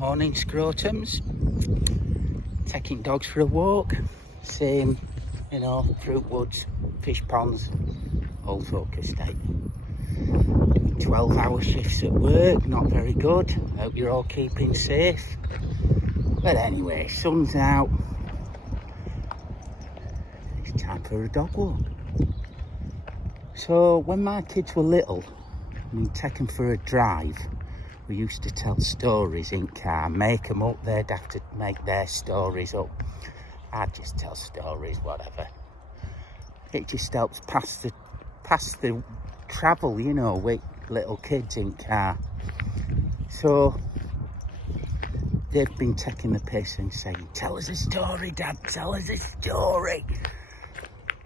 Morning, scrotums. Taking dogs for a walk. Same, fruit woods, fish ponds, Old Folk Estate. 12-hour shifts at work, not very good. Hope you're all keeping safe. But anyway, sun's out. It's time for a dog walk. So when my kids were little, take them for a drive, we used to tell stories in car, make them up. They'd have to make their stories up. I'd just tell stories, whatever. It just helps pass the travel, with little kids in car. So they've been taking the piss and saying, "Tell us a story, Dad, tell us a story."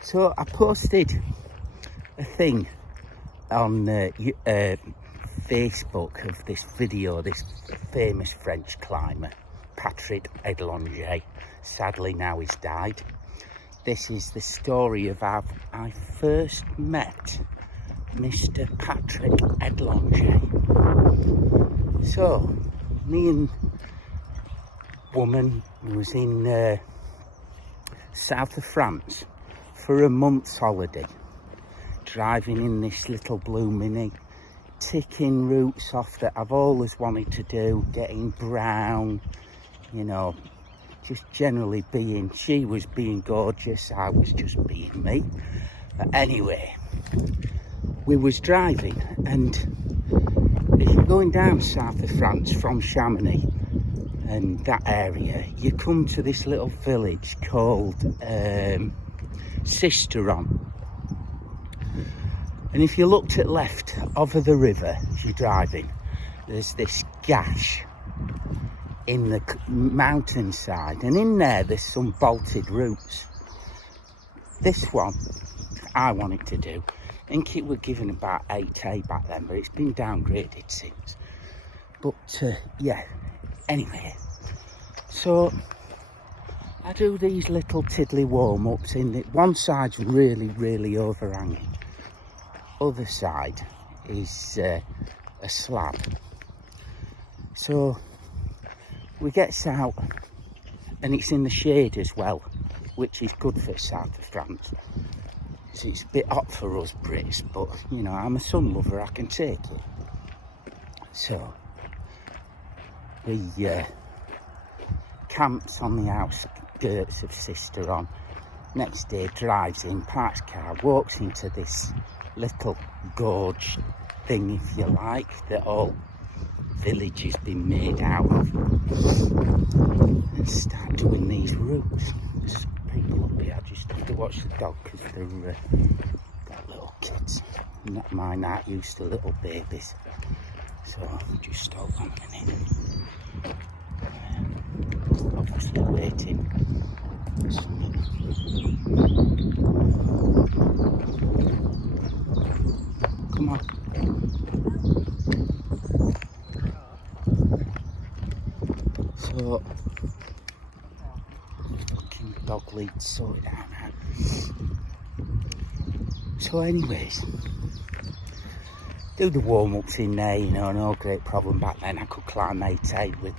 So I posted a thing on Facebook of this video, this famous French climber, Patrick Edlonger. Sadly now he's died. This is the story of how I first met Mr. Patrick Edlonger. So, me and woman was in south of France for a month's holiday, driving in this little blue Mini, ticking routes off that I've always wanted to do, getting brown, just generally she was being gorgeous, I was just being me. But anyway, we was driving, and if you're going down south of France from Chamonix and that area, you come to this little village called Sisteron. And if you looked at left over the river as you're driving, there's this gash in the mountainside, and in there's some bolted routes. This one I wanted to do. I think it was given about 8k back then, but it's been downgraded since. But yeah, anyway, so I do these little tiddly warm-ups. One side's really overhanging. Other side is a slab. So we get out, and it's in the shade as well, which is good for south of France. So it's a bit hot for us Brits, but I'm a sun lover, I can take it. So we camped on the outskirts of Sisteron. Next day, drives in, parks car, walks into this little gorge thing, if you like, that all village has been made out of, and start doing these routes. There's people up here. I just have to watch the dog because they're got little kids. Not mine aren't used to little babies, so just hold on a minute. Obviously waiting for something. Come on. So, fucking dog lead sorted out now. So anyways, do the warm-ups in there, no great problem. Back then I could climb 8A with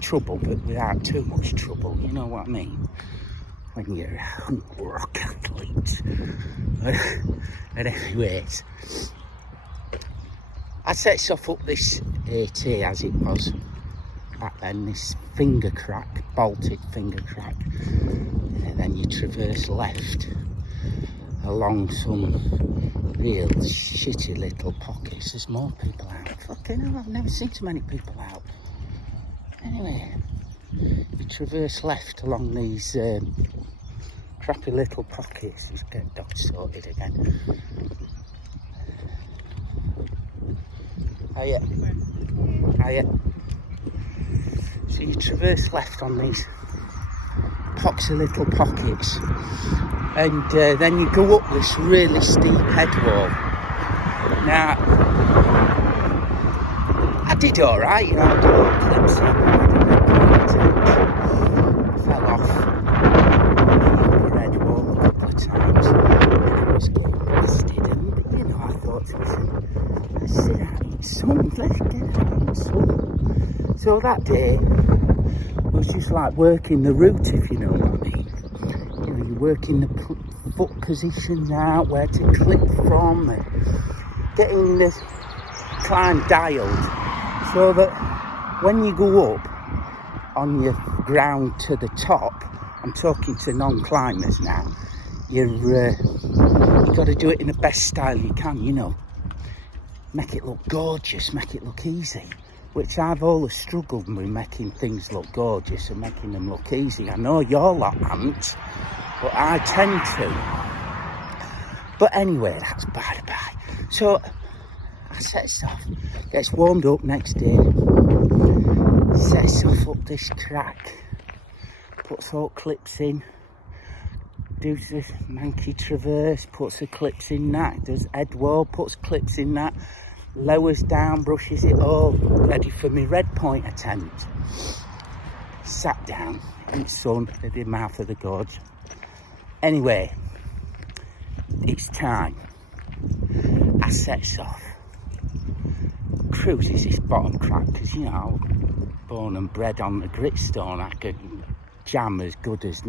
trouble, but without too much trouble, you know what I mean? When you're a hunk rock athlete. But anyways, I set off up this AT as it was back then, this finger crack, bolted finger crack, and then you traverse left along some real shitty little pockets. There's more people out. Fucking hell, I've never seen so many people out. Anyway, you traverse left along these crappy little pockets. Just get dog sorted again. Hiya. So you traverse left on these poxy little pockets, and then you go up this really steep head wall. Now, I did alright, I did a little clips in, I fell off the head wall a couple of times, and it was twisted, and I thought to myself, let's sit out in sun, let's get out in sun. So that day was just like working the route, if you know what I mean. You know, you're working the foot positions out, where to clip from, and getting the climb dialed so that when you go up on your ground to the top, I'm talking to non-climbers now, you've got to do it in the best style you can, you know. Make it look gorgeous, make it look easy, which I've always struggled with, making things look gorgeous and making them look easy. I know you're lot ants, but I tend to. But anyway, that's by the by. So I sets off, gets warmed up next day, sets off up this track, puts all clips in, does the manky traverse, puts the clips in that, does head wall, puts clips in that, lowers down, brushes it all, ready for my red point attempt. Sat down in the sun at the mouth of the gorge. Anyway, it's time. I sets off. Cruises this bottom crack, because you know, born and bred on the gritstone, I could jam as good as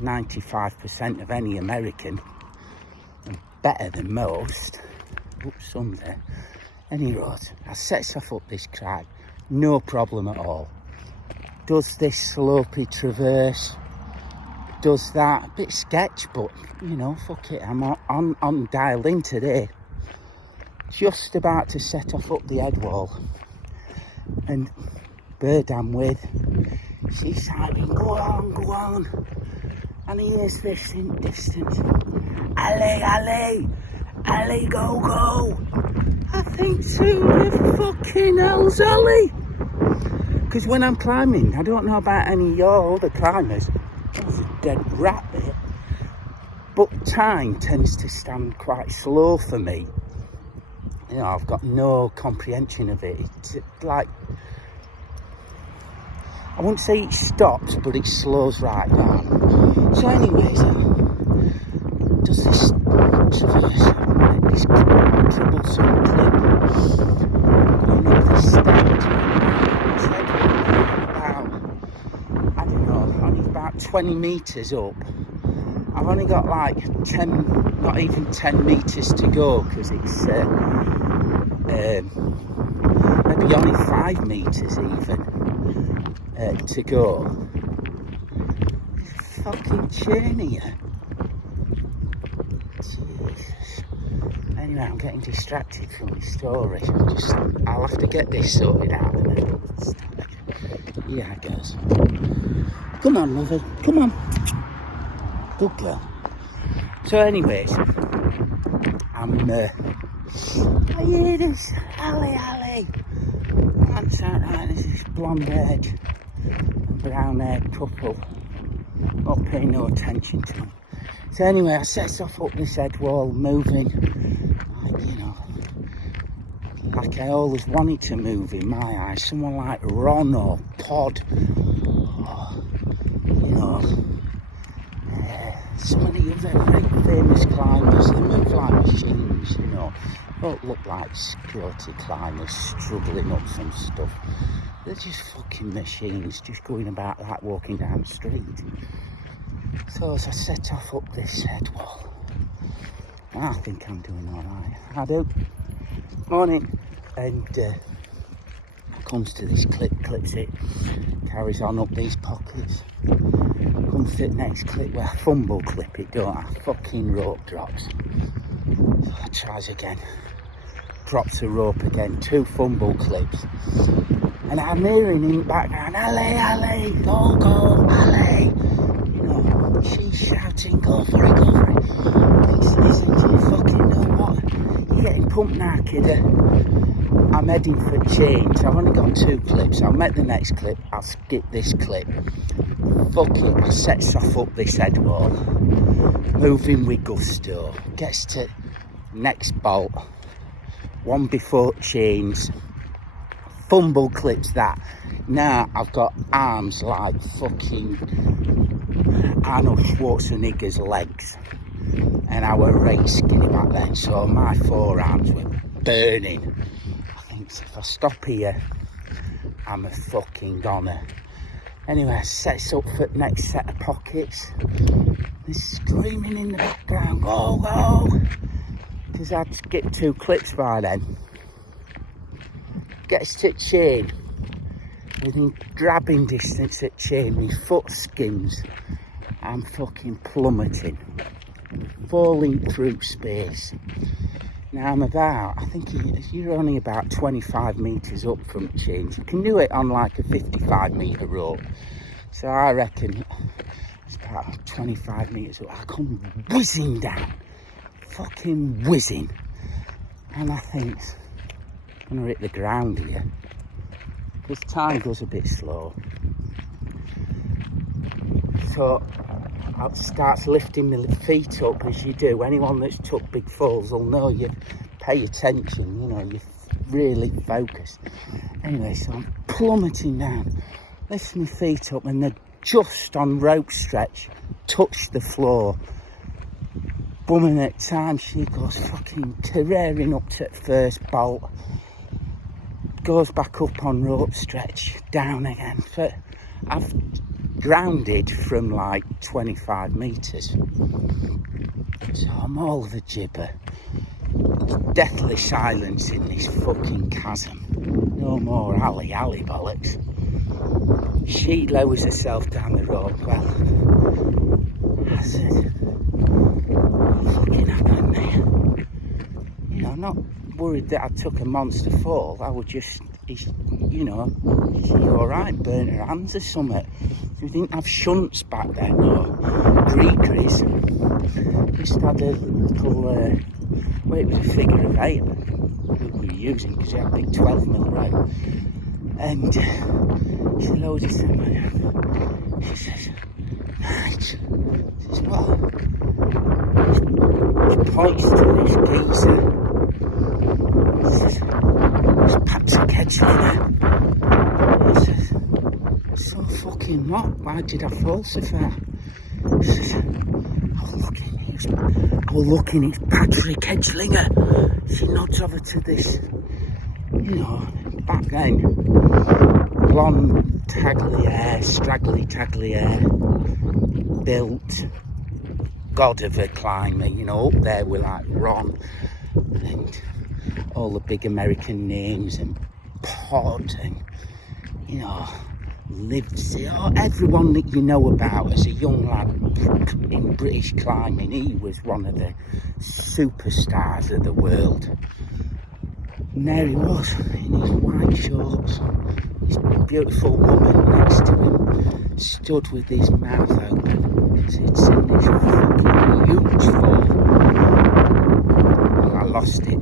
95% of any American, and better than most. Oops, sun's there. Anyway, I sets off up this crag, no problem at all. Does this slopey traverse, does that, a bit sketch, but you know, fuck it, I'm on dialed in today. Just about to set off up the head wall, and bird I'm with, she's shouting, go on, and he hears this in the distance, allez, go. I think to the fucking hell's Ollie. Because when I'm climbing, I don't know about any of your other climbers, there's a dead rat there. But time tends to stand quite slow for me. You know, I've got no comprehension of it. It's like, I wouldn't say it stops, but it slows right down. So anyways, does this traverse, this troublesome clip, going up this step, it's like about, I don't know, only about 20 metres up. I've only got like 10, not even 10 metres to go, because it's maybe only 5 metres even to go. It's fucking chain here. Jesus. Anyway, I'm getting distracted from the story. I'll have to get this sorted out in a minute. Yeah, I guess. Come on, mother. Come on. Good girl. So anyways, I hear this alley. Pants out right, there's this blonde-haired and brown-haired couple. Not paying no attention to them. So anyway, I sets off up this head wall, moving, like, you know, like I always wanted to move in my eyes. Someone like Ron or Pod, or, you know, some of the other very famous climbers. They move like machines, you know. Don't look like security climbers struggling up some stuff. They're just fucking machines, just going about like walking down the street. So as I set off up this head wall, I think I'm doing alright. I do. Morning. And comes to this clip, clips it, carries on up these pockets. Comes to the next clip where I fumble clip it, don't I? Fucking rope drops. So I tries again. Drops the rope again, 2 fumble clips. And I'm hearing in the background, alley, go, alley. You know, she's shouting, go for it. Listen, do you fucking know what? You're getting pumped now, kidder. I'm heading for change. I've only got 2 clips. I'll make the next clip. I'll skip this clip. Fuck it. I sets off up this head wall. Moving with gusto. Gets to next bolt. One before chains. Fumble clips that. Now I've got arms like fucking Arnold Schwarzenegger's legs. And I were race skinny back then, so my forearms were burning. I think if I stop here, I'm a fucking goner. Anyway, I sets up for the next set of pockets. They're screaming in the background, go, go! Because I'd get 2 clips by then. Gets to chain. Within grabbing distance at chain, my foot skims. I'm fucking plummeting. Falling through space. Now I'm about, I think you're only about 25 metres up from change. You can do it on like a 55 metre rope. So I reckon it's about 25 metres up. I come whizzing down. Fucking whizzing. And I think I'm gonna hit the ground here. Because time goes a bit slow. So I starts lifting my feet up as you do. Anyone that's took big falls will know you pay attention, you know, you really focus. Anyway, so I'm plummeting down, lifting my feet up, and they're just on rope stretch, touch the floor. Woman at time, she goes fucking tearing up to the first bolt, goes back up on rope stretch, down again. So I've grounded from like 25 metres. So I'm all of a gibber. It's deathly silence in this fucking chasm. No more alley bollocks. She lowers herself down the rope. Well, I said, what fucking happened there? You know, I'm not worried that I took a monster fall. I would just, you know, is she alright? Burnt her hands or something? We didn't have shunts back then, no creakeries. Just had a little, well, it was a figure of 8 that we were using because it had a big 12mm rope. And she loads it in my hand. She says, "Right." She says, "What?" She points to this geezer. She says, "It's Patrick Edgeley." She says, "So fucking what? Why did I fall so far?" She says, "Oh, looking, it's Patrick Edgelinger." She nods over to this, you know, back then, blonde, straggly taggly hair, built, god of her climbing, you know, up there with like Ron and all the big American names and Pod and, you know, lived, everyone that you know about as a young lad in British climbing. He was one of the superstars of the world. And there he was in his white shorts, this beautiful woman next to him stood with his mouth open because he'd seen this fucking huge fall. Well, I lost it.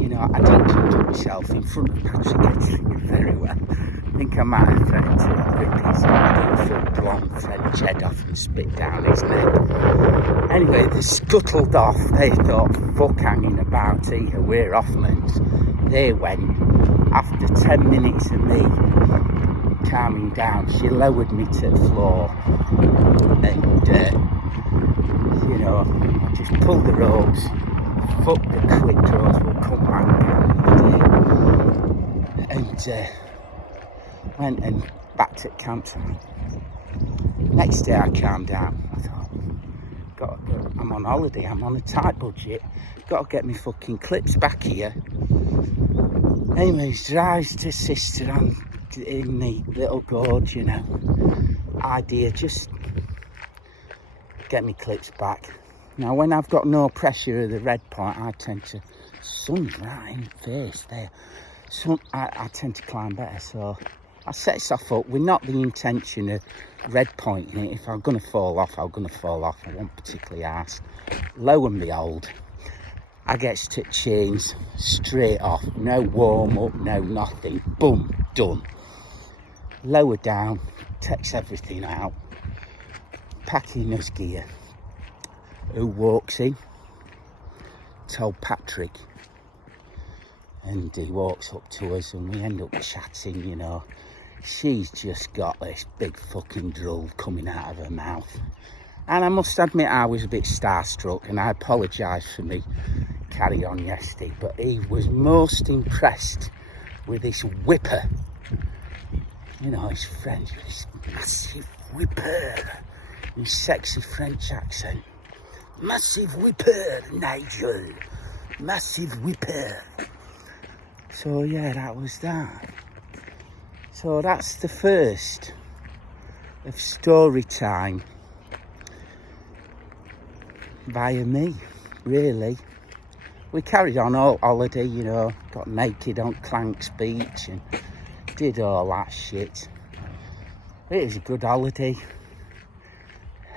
You know, I don't conduct myself in front of Patrick Edgelinger very well. I think I might have threatened to rip his beautiful blonde French head off and spit down his neck. Anyway, they scuttled off. They thought, fuck hanging about here, we're offlands. They went. After 10 minutes of me calming down, she lowered me to the floor. And, you know, I just pulled the ropes. Fuck the quick draws, we'll come back. And went and back at campsite. Next day I calmed down. I thought, I'm on holiday, I'm on a tight budget, got to get my fucking clips back here. Anyways, drives to sister in the little gorge, you know. Idea, just get me clips back. Now, when I've got no pressure of the red point, I tend to, sun's right in the face there. I tend to climb better, so I set stuff up with not the intention of red pointing it. If I'm going to fall off, I'm going to fall off. I won't particularly ask. Lo and behold, I gets to chains straight off. No warm up, no nothing. Boom, done. Lower down, takes everything out. Packing his gear. Who walks in? Told Patrick. And he walks up to us and we end up chatting, you know. She's just got this big fucking drool coming out of her mouth. And I must admit I was a bit starstruck, and I apologise for me carry on yesterday, but he was most impressed with this whipper. You know, his French, this massive whipper, his sexy French accent. Massive whipper, Nigel. Massive whipper. So yeah, that was that. So that's the first of story time via me, really. We carried on all holiday, you know, got naked on Clanks Beach and did all that shit. It was a good holiday.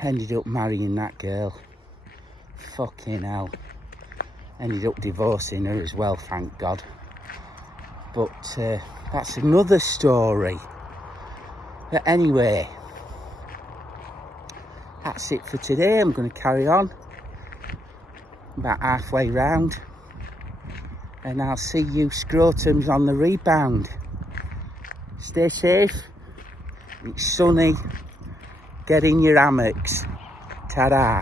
Ended up marrying that girl. Fucking hell. Ended up divorcing her as well, thank God. But that's another story. But anyway, that's it for today. I'm going to carry on about halfway round, and I'll see you scrotums on the rebound. Stay safe. It's sunny. Get in your hammocks. Ta-da.